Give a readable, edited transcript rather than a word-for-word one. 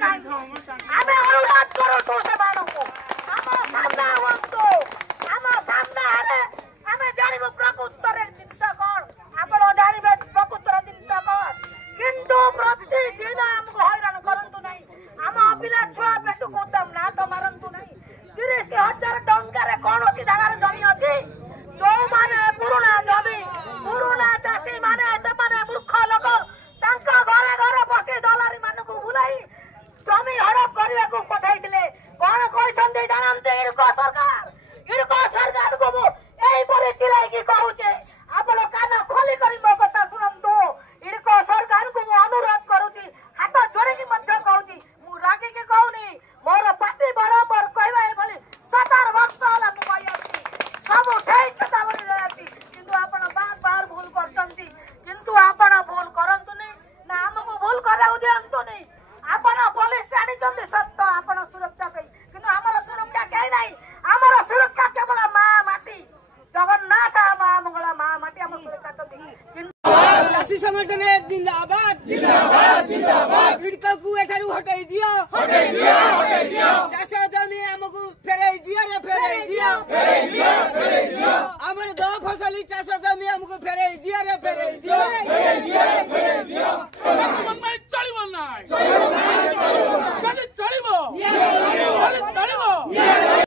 କରୁଛନ୍ତି କାହିଁକି? ଆମେ ଅନୁରୋଧ କରୁଛୁ ସେମାନଙ୍କୁ ଆମ ସାମ୍ନା ହୁଅନ୍ତୁ, ଆମ ସାମ୍ନା ହେଲେ ଆମେ ଜାଣିବୁ ପ୍ରକୃତରେ ଜିନିଷ କଣ, ଆପଣ ଜାଣିବେ ପ୍ରକୃତର ଜିନିଷ କଣ। କିନ୍ତୁ ପ୍ରତିଦିନ ଆମକୁ ହଇରାଣ କରନ୍ତୁ ନାହିଁ, ଆମ ପିଲା ଛୁଆ ପେଟକୁ ନାଟ ମାରନ୍ତୁ ନାହିଁ। 30,000 ଟଙ୍କାରେ କୌଣସି ଜାଗାରେ ଜମି ଅଛି? ଯୋଉମାନେ ପୁରୁଣା ଜମି ପୁରୁଣା ଚାଷୀ ମାନେ ସେମାନେ ମୂର୍ଖ ଲୋକ ତାଙ୍କ ଘରେ ଘରେ ବସି ଦଲାରୀ ମାନଙ୍କୁ ବୁଲାଇ ଜମି ହଡପ କରିବାକୁ ପଠାଇଥିଲେ। କଣ କହିଛନ୍ତି ଜାଣନ୍ତି? ଇଡକ ସରକାରକୁ ମୁଁ ଏଇପରି ଚିଲାଇକି କହୁଛେ, ଆପଣ କାନ ଖୋଲି କରି ମୋ କଥା ଶୁଣନ୍ତୁ। ଇଡକ ସରକାରକୁ ମୁଁ ଅନୁରୋଧ କରୁଛି, ହାତ ଯୋଡିକି ମଧ୍ୟ କହୁଛି, ମୁଁ ରାଗିକି କହୁନି, ମୋର ପାଟି ବରାବର କହିବା ଏଭଳି 17 ବର୍ଷ ହେଲା ମୁଁ କହିଆସୁଛି, ସବୁ ଠିକ ଚେତାବନୀ ଦିଆଯାଉଛି। କିନ୍ତୁ ଆପଣ ବାର ଭୁଲ କରୁଛନ୍ତି। କିନ୍ତୁ ଆପଣ ଭୁଲ କରନ୍ତୁନି ନା ଆମକୁ ଭୁଲ କରିବାକୁ ଦିଅନ୍ତୁନି। ଆପଣ ପୋଲିସ ଆଣିଛନ୍ତି ସତ ଆପଣ ସୁରକ୍ଷା ପାଇଁ, କିନ୍ତୁ ଆମର ସୁରକ୍ଷା କେହି ନାହିଁ। ଆମର ସୁରକ୍ଷା କେବଳ ମା ମାଟି, ଜଗନ୍ନାଥ ମା ମଙ୍ଗଳା ମା ମାଟି ଆମ ସୁରକ୍ଷା କରିଛନ୍ତି। ଚାଷୀ ସଂଗଠନ ଜିନ୍ଦାବାଦ ଜିନ୍ଦାବାଦ ଜିନ୍ଦାବାଦ। ଇଡକ କୁ ଏଠାରୁ ହଟାଇ ଦିଅ ହଟାଇ ଦିଅ ହଟାଇ ଦିଅ। ଚାଷ ଜମି ଆମକୁ ଫେରାଇ ଦିଅ ରେ ଫେରାଇ ଦିଅ ଫେରାଇ ଦିଅ ଫେରାଇ ଦିଅ। ଆମର 2 ଫସଲି ଚାଷ ଜମି ଆମକୁ ଫେରାଇ ଦିଅ ରେ ଫେରାଇ ଦିଅ ଫେରାଇ ଦିଅ ଫେରାଇ ଦିଅ।